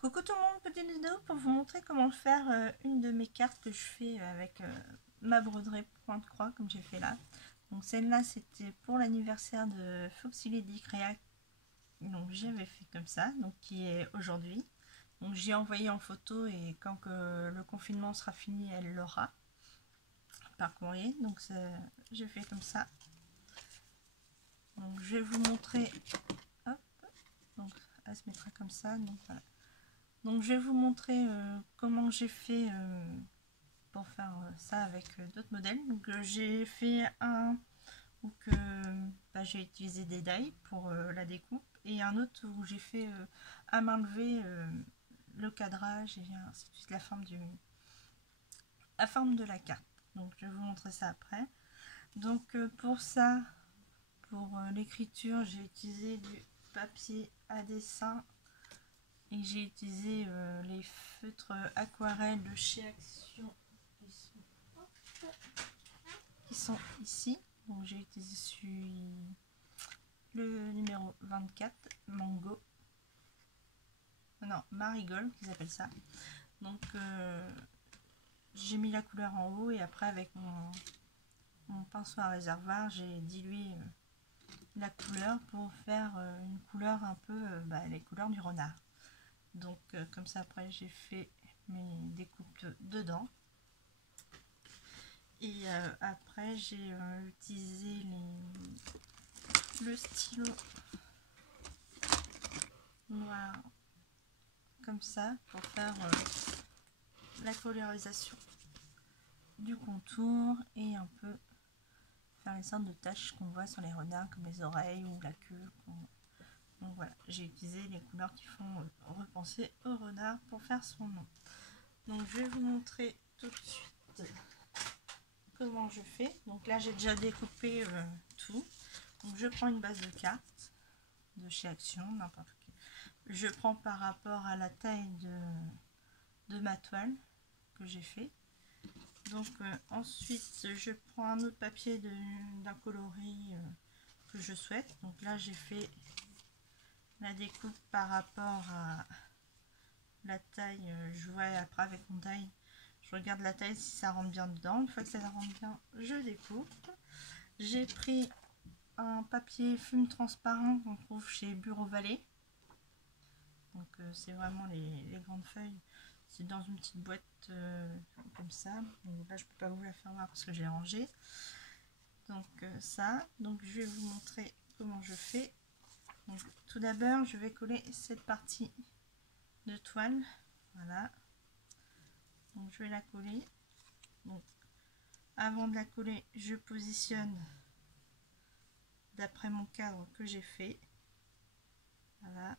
Coucou tout le monde, petite vidéo pour vous montrer comment faire une de mes cartes que je fais avec ma broderie pointe-croix comme j'ai fait là. Donc celle-là c'était pour l'anniversaire de Foxy Lady Crea, donc j'avais fait comme ça, donc qui est aujourd'hui. Donc j'ai envoyé en photo et quand que le confinement sera fini elle l'aura par courrier. Donc j'ai fait comme ça. Donc je vais vous montrer, hop, donc elle se mettra comme ça, donc voilà. Donc je vais vous montrer comment j'ai fait pour faire ça avec d'autres modèles. Donc j'ai fait un où que j'ai utilisé des die pour la découpe et un autre où j'ai fait à main levée le cadrage et ainsi de suite la forme de la carte. Donc je vais vous montrer ça après. Donc pour ça, pour l'écriture, j'ai utilisé du papier à dessin et j'ai utilisé les feutres aquarelles de chez Action qui sont ici. Donc j'ai utilisé le numéro 24 Mango, non Marigold qu'ils appellent ça. Donc j'ai mis la couleur en haut et après avec mon pinceau à réservoir j'ai dilué la couleur pour faire une couleur un peu les couleurs du renard. Donc comme ça après j'ai fait mes découpes dedans. Et après j'ai utilisé le stylo noir comme ça pour faire la colorisation du contour et un peu faire les sortes de taches qu'on voit sur les renards comme les oreilles ou la queue. Donc voilà, j'ai utilisé les couleurs qui font repenser au renard pour faire son nom. Donc je vais vous montrer tout de suite comment je fais. Donc là j'ai déjà découpé tout. Donc je prends une base de cartes de chez Action, n'importe quelle. Je prends par rapport à la taille de ma toile que j'ai fait. Donc ensuite je prends un autre papier d'un coloris que je souhaite. Donc là j'ai fait la découpe par rapport à la taille. Je vois après avec mon taille, je regarde la taille si ça rentre bien dedans. Une fois que ça rentre bien, je découpe. J'ai pris un papier fume transparent qu'on trouve chez Bureau Vallée. Donc c'est vraiment les grandes feuilles. C'est dans une petite boîte comme ça. Donc là je peux pas vous la faire voir parce que je l'ai rangé. Donc ça. Donc je vais vous montrer comment je fais. Donc, tout d'abord je vais coller cette partie de toile. Voilà. Donc je vais la coller. Donc avant de la coller, je positionne d'après mon cadre que j'ai fait. Voilà.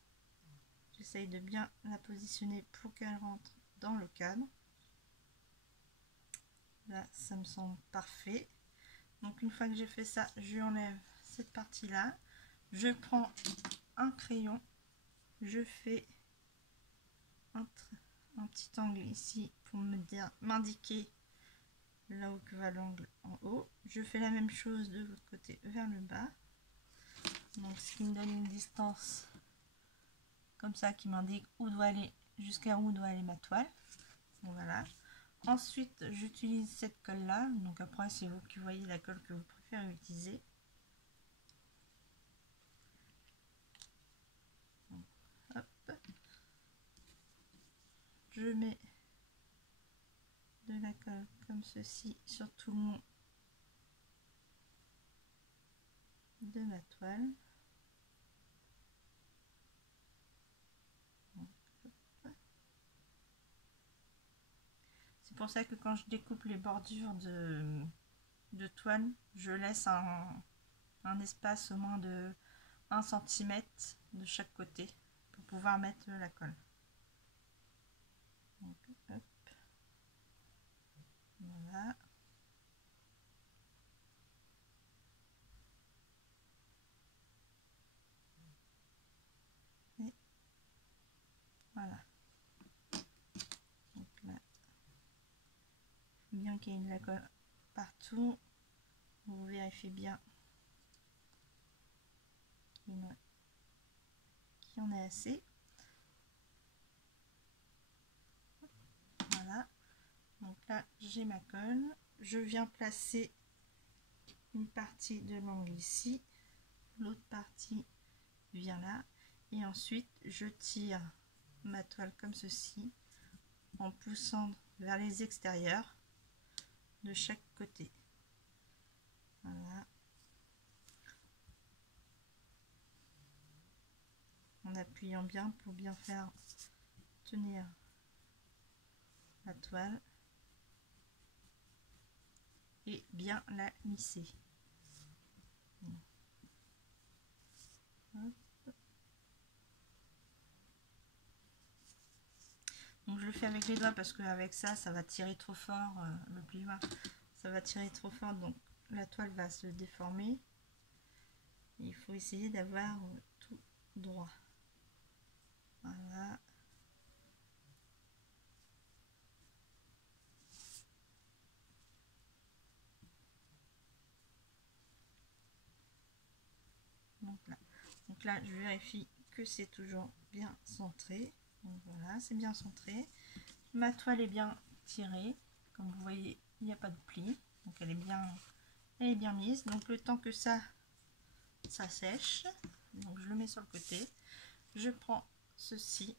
J'essaye de bien la positionner pour qu'elle rentre dans le cadre. Là, ça me semble parfait. Donc une fois que j'ai fait ça, je enlève cette partie là. Je prends un crayon. Je fais un petit angle ici pour m'indiquer là où va l'angle en haut. Je fais la même chose de l'autre côté vers le bas. Donc ce qui me donne une distance comme ça qui m'indique où doit aller, jusqu'à où doit aller ma toile. Donc, voilà. Ensuite j'utilise cette colle là. Donc après c'est vous qui voyez la colle que vous préférez utiliser. Donc, hop. Je mets de la colle comme ceci sur tout le long de ma toile. C'est pour ça que quand je découpe les bordures de toile, je laisse un espace au moins de 1 cm de chaque côté pour pouvoir mettre la colle. Donc, hop. Voilà. Et voilà. Donc là, bien qu'il y ait de la colle partout, vous vérifiez bien qu'il y en a assez. là j'ai ma colle, je viens placer une partie de l'angle ici, l'autre partie vient là, et ensuite je tire ma toile comme ceci en poussant vers les extérieurs de chaque côté. Voilà. En appuyant bien pour bien faire tenir la toile et bien la lisser. Donc je le fais avec les doigts parce qu'avec ça, ça va tirer trop fort, le plioir, ça va tirer trop fort, donc la toile va se déformer. Et il faut essayer d'avoir tout droit. Voilà. Donc là, je vérifie que c'est toujours bien centré. Donc voilà, c'est bien centré. Ma toile est bien tirée. Comme vous voyez, il n'y a pas de pli. Donc elle est bien mise. Donc le temps que ça sèche, donc je le mets sur le côté. Je prends ceci.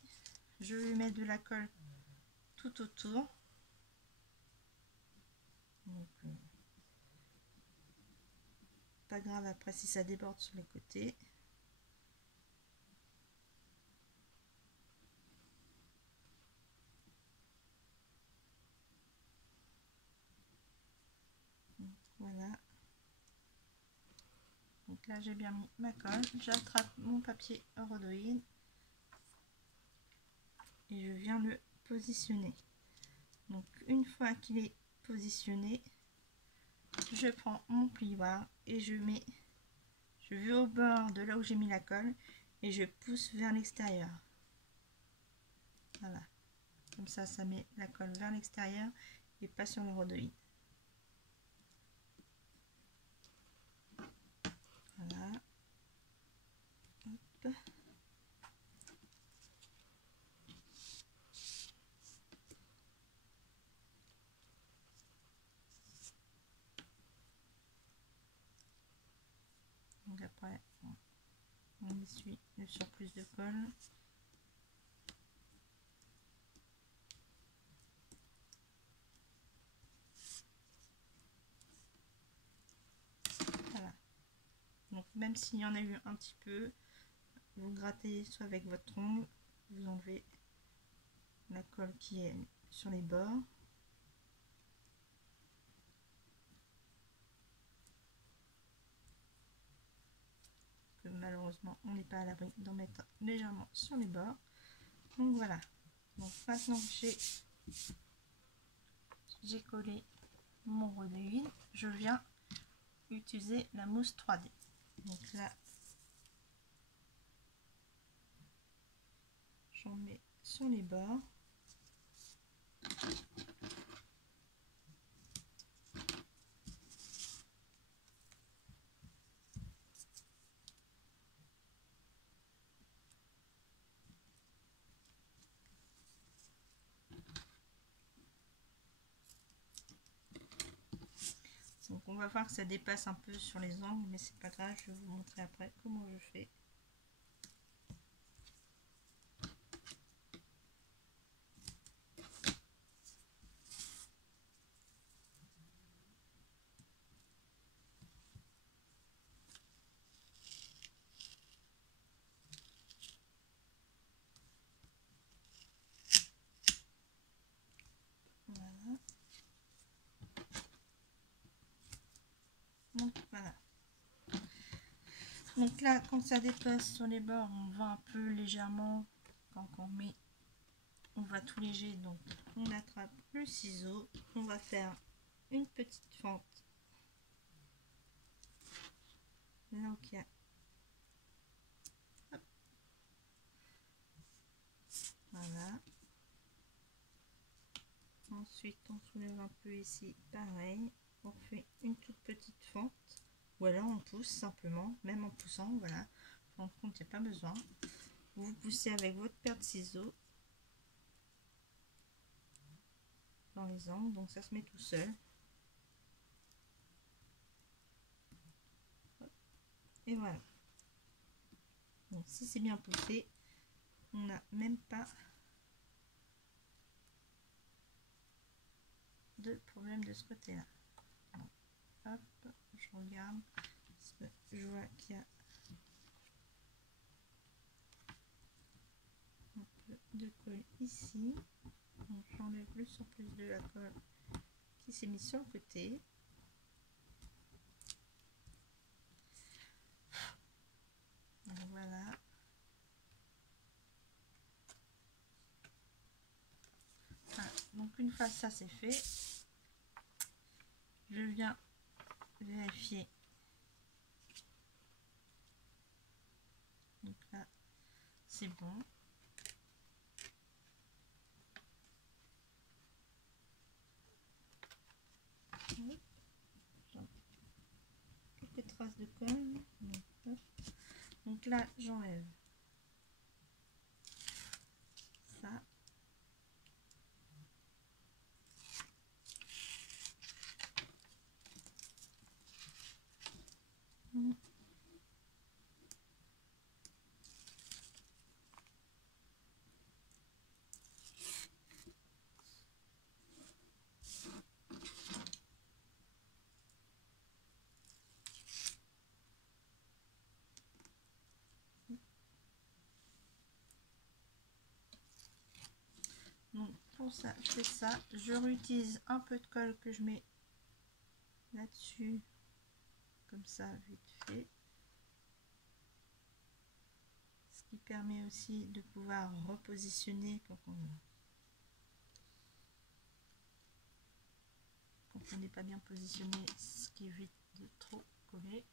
Je lui mets de la colle tout autour. Donc, pas grave après si ça déborde sur les côtés. Voilà. Donc là j'ai bien mis ma colle. J'attrape mon papier rhodoïde et je viens le positionner. Donc une fois qu'il est positionné, je prends mon plioir et je vais au bord de là où j'ai mis la colle et je pousse vers l'extérieur. Voilà. Comme ça met la colle vers l'extérieur et pas sur le rhodoïde. Voilà. Hop. Donc après, on essuie le surplus de colle. Voilà. Donc même s'il y en a eu un petit peu, vous grattez soit avec votre ongle, vous enlevez la colle qui est sur les bords. Que malheureusement on n'est pas à l'abri d'en mettre légèrement sur les bords. Donc voilà. Donc maintenant que j'ai collé mon rhodoïde, je viens utiliser la mousse 3D. Donc là, j'en mets sur les bords. Donc on va voir que ça dépasse un peu sur les angles, mais c'est pas grave, je vais vous montrer après comment je fais. Voilà. Donc voilà. Donc là, quand ça dépasse sur les bords, on va un peu légèrement, quand on va tout léger, donc on attrape le ciseau, on va faire une petite fente là où il y a. Hop. Voilà. Ensuite, on soulève un peu ici, pareil, on fait une toute petite fente, ou alors on pousse simplement, même en poussant, voilà. En compte, il n'y a pas besoin. Vous poussez avec votre paire de ciseaux. dans les angles, donc ça se met tout seul. Et voilà. Donc si c'est bien poussé, on n'a même pas de problème de ce côté-là. Hop, je regarde parce que je vois qu'il y a un peu de colle ici. Donc j'enlève le surplus de la colle qui s'est mis sur le côté. Donc voilà. Voilà. Donc une fois ça c'est fait, je viens vérifier. Donc là c'est bon. Quelques traces de colle. Donc là j'enlève ça. Donc pour ça, je fais ça. Je réutilise un peu de colle que je mets là-dessus, comme ça, vite fait. Ce qui permet aussi de pouvoir repositionner quand on n'est pas bien positionné, ce qui évite de trop coller.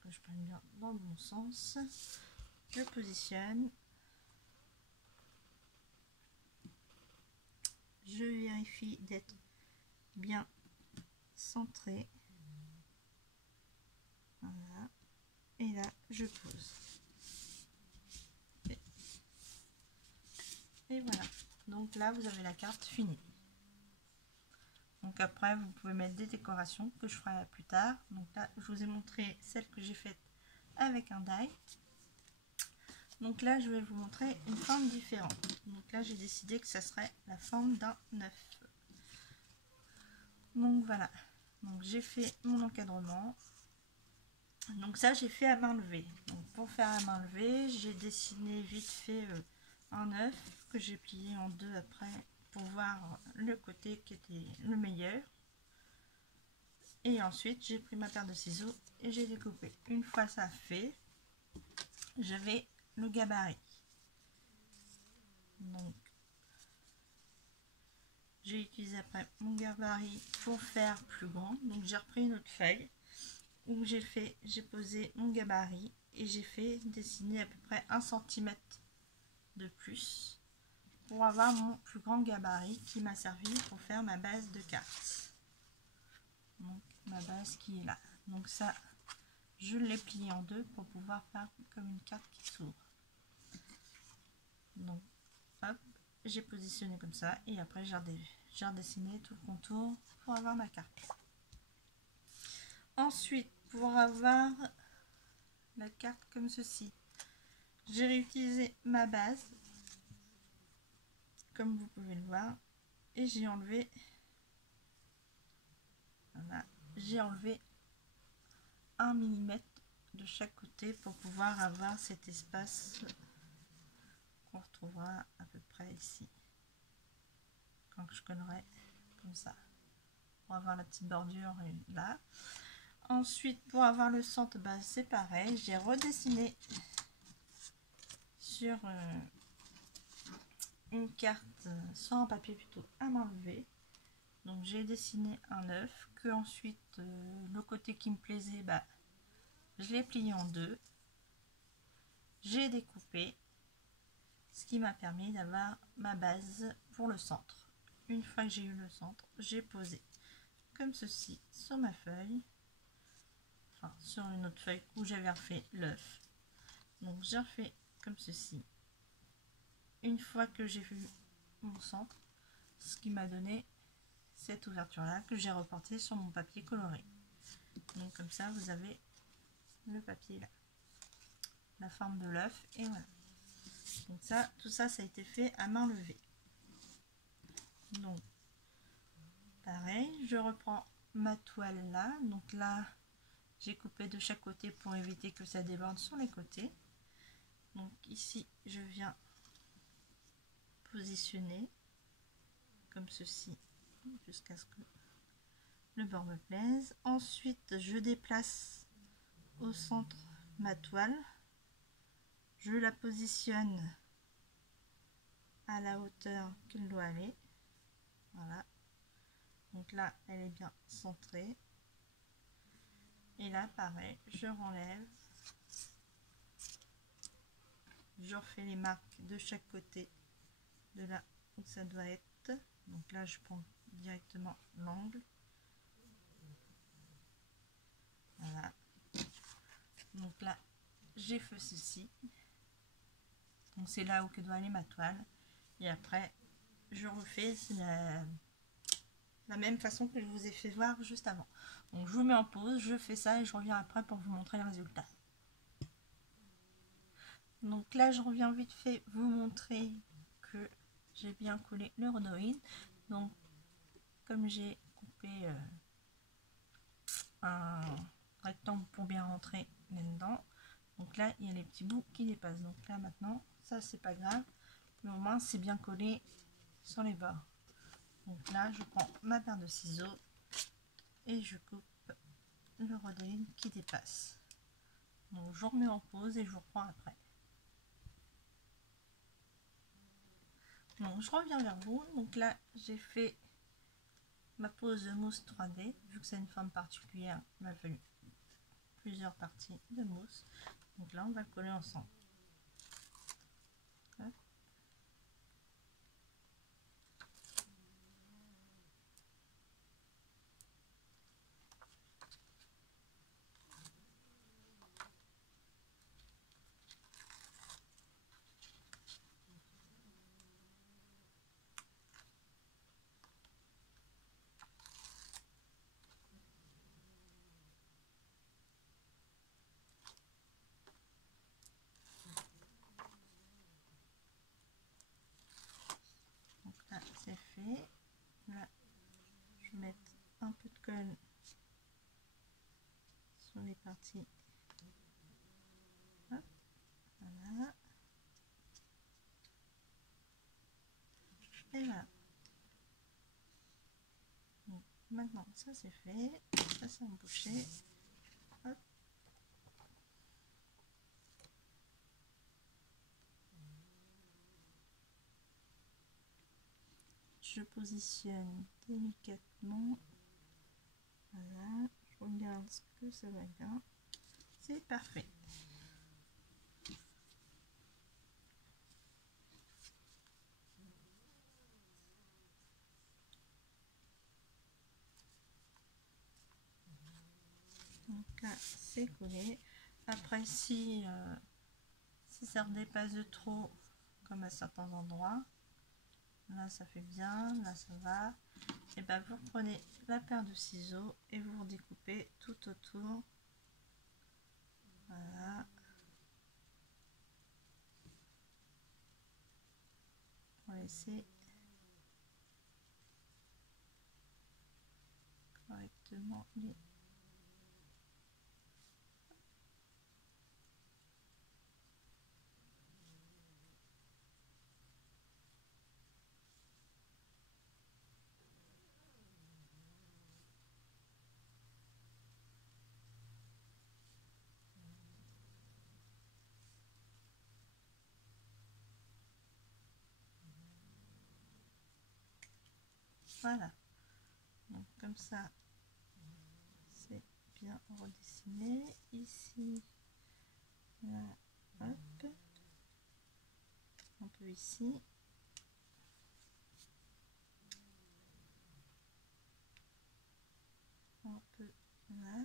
Que je prenne bien dans le bon sens. Je positionne. Je vérifie d'être bien centré. Voilà. Et là, je pose. Et voilà. Donc là, vous avez la carte finie. Donc après, vous pouvez mettre des décorations que je ferai plus tard. Donc là, je vous ai montré celle que j'ai faite avec un die. Donc là, je vais vous montrer une forme différente. Donc là, j'ai décidé que ça serait la forme d'un œuf. Donc voilà. Donc j'ai fait mon encadrement. Donc ça, j'ai fait à main levée. Donc pour faire à main levée, j'ai dessiné vite fait un œuf que j'ai plié en deux après pour voir le côté qui était le meilleur. Et ensuite, j'ai pris ma paire de ciseaux et j'ai découpé. Une fois ça fait, j'avais le gabarit. Donc, j'ai utilisé après mon gabarit pour faire plus grand. Donc, j'ai repris une autre feuille où j'ai posé mon gabarit et j'ai fait dessiner à peu près 1 cm de plus pour avoir mon plus grand gabarit qui m'a servi pour faire ma base de carte. Donc, ma base qui est là. Donc ça, je l'ai plié en deux pour pouvoir faire comme une carte qui s'ouvre. Donc, hop, j'ai positionné comme ça et après j'ai redessiné tout le contour pour avoir ma carte. Ensuite, pour avoir la carte comme ceci, j'ai réutilisé ma base, comme vous pouvez le voir, et j'ai enlevé, voilà, j'ai enlevé 1 mm de chaque côté pour pouvoir avoir cet espace qu'on retrouvera à peu près ici quand je collerai comme ça pour avoir la petite bordure là. Ensuite, pour avoir le centre base, c'est pareil, j'ai redessiné sur une carte, sur un papier plutôt à main levée. Donc j'ai dessiné un œuf que ensuite le côté qui me plaisait, je l'ai plié en deux, j'ai découpé, ce qui m'a permis d'avoir ma base pour le centre. Une fois que j'ai eu le centre, j'ai posé comme ceci sur ma feuille, enfin sur une autre feuille où j'avais refait l'œuf. Donc j'ai refait comme ceci. Une fois que j'ai vu mon centre, ce qui m'a donné cette ouverture là que j'ai reportée sur mon papier coloré. Donc comme ça vous avez le papier là, la forme de l'œuf, et voilà. Donc ça, tout ça, ça a été fait à main levée. Donc pareil, je reprends ma toile là. Donc là, j'ai coupé de chaque côté pour éviter que ça déborde sur les côtés. Donc ici, je viens positionner comme ceci jusqu'à ce que le bord me plaise. Ensuite, je déplace au centre ma toile. Je la positionne à la hauteur qu'elle doit aller. Voilà. Donc là, elle est bien centrée. Et là, pareil, je renlève. Je refais les marques de chaque côté de là où ça doit être. Donc là, je prends directement l'angle. Voilà. Donc là, j'ai fait ceci. Donc c'est là où que doit aller ma toile. Et après, je refais la même façon que je vous ai fait voir juste avant. Donc je vous mets en pause, je fais ça et je reviens après pour vous montrer le résultat. Donc là, je reviens vite fait vous montrer que j'ai bien collé le rhodoïde. Donc comme j'ai coupé un rectangle pour bien rentrer là-dedans, donc là il y a les petits bouts qui dépassent. Donc là maintenant, ça c'est pas grave, mais au moins c'est bien collé sur les bords. Donc là je prends ma paire de ciseaux et je coupe le rhodoïde qui dépasse. Donc je remets en pause et je vous reprends après. Donc je reviens vers vous. Donc là j'ai fait ma pose de mousse 3D. Vu que c'est une forme particulière, il m'a fallu plusieurs parties de mousse. Donc là on va le coller ensemble. Hop. Donc là c'est fait. Là je vais mettre un peu de colle sur les parties. Hop. Voilà. Et voilà. Donc, maintenant ça c'est fait. Ça c'est embouché. Hop. Je positionne délicatement. Voilà. Je regarde ce que ça va bien. C'est parfait. Donc là c'est collé. Après si ça redépasse de trop, comme à certains endroits, là ça fait bien, là ça va, et ben vous prenez la paire de ciseaux et vous découpez tout autour. Voilà. Pour laisser correctement les... Voilà. Donc comme ça, c'est bien redessiné. Ici, là, hop, un peu ici. Un peu là.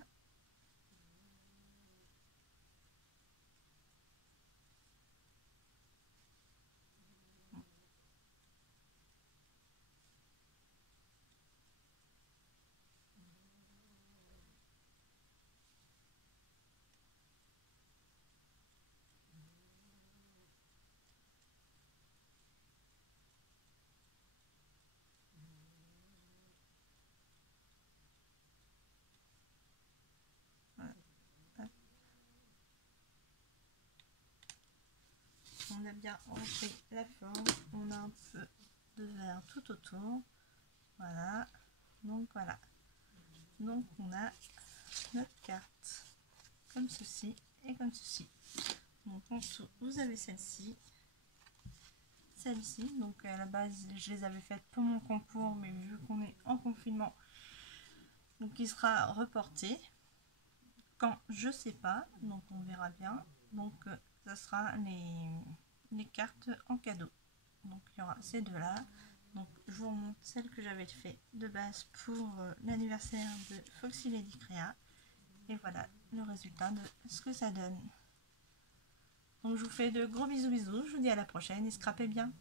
on a bien repris la forme, on a un peu de vert tout autour, voilà, donc voilà, donc on a notre carte comme ceci et comme ceci. Donc en dessous vous avez celle-ci, donc à la base je les avais faites pour mon concours, mais vu qu'on est en confinement, donc il sera reporté quand je sais pas, donc on verra bien. Donc ça sera les cartes en cadeau, donc il y aura ces deux là. Donc je vous remonte celle que j'avais fait de base pour l'anniversaire de Foxy Lady Créa, et voilà le résultat de ce que ça donne. Donc je vous fais de gros bisous, je vous dis à la prochaine et scrapez bien.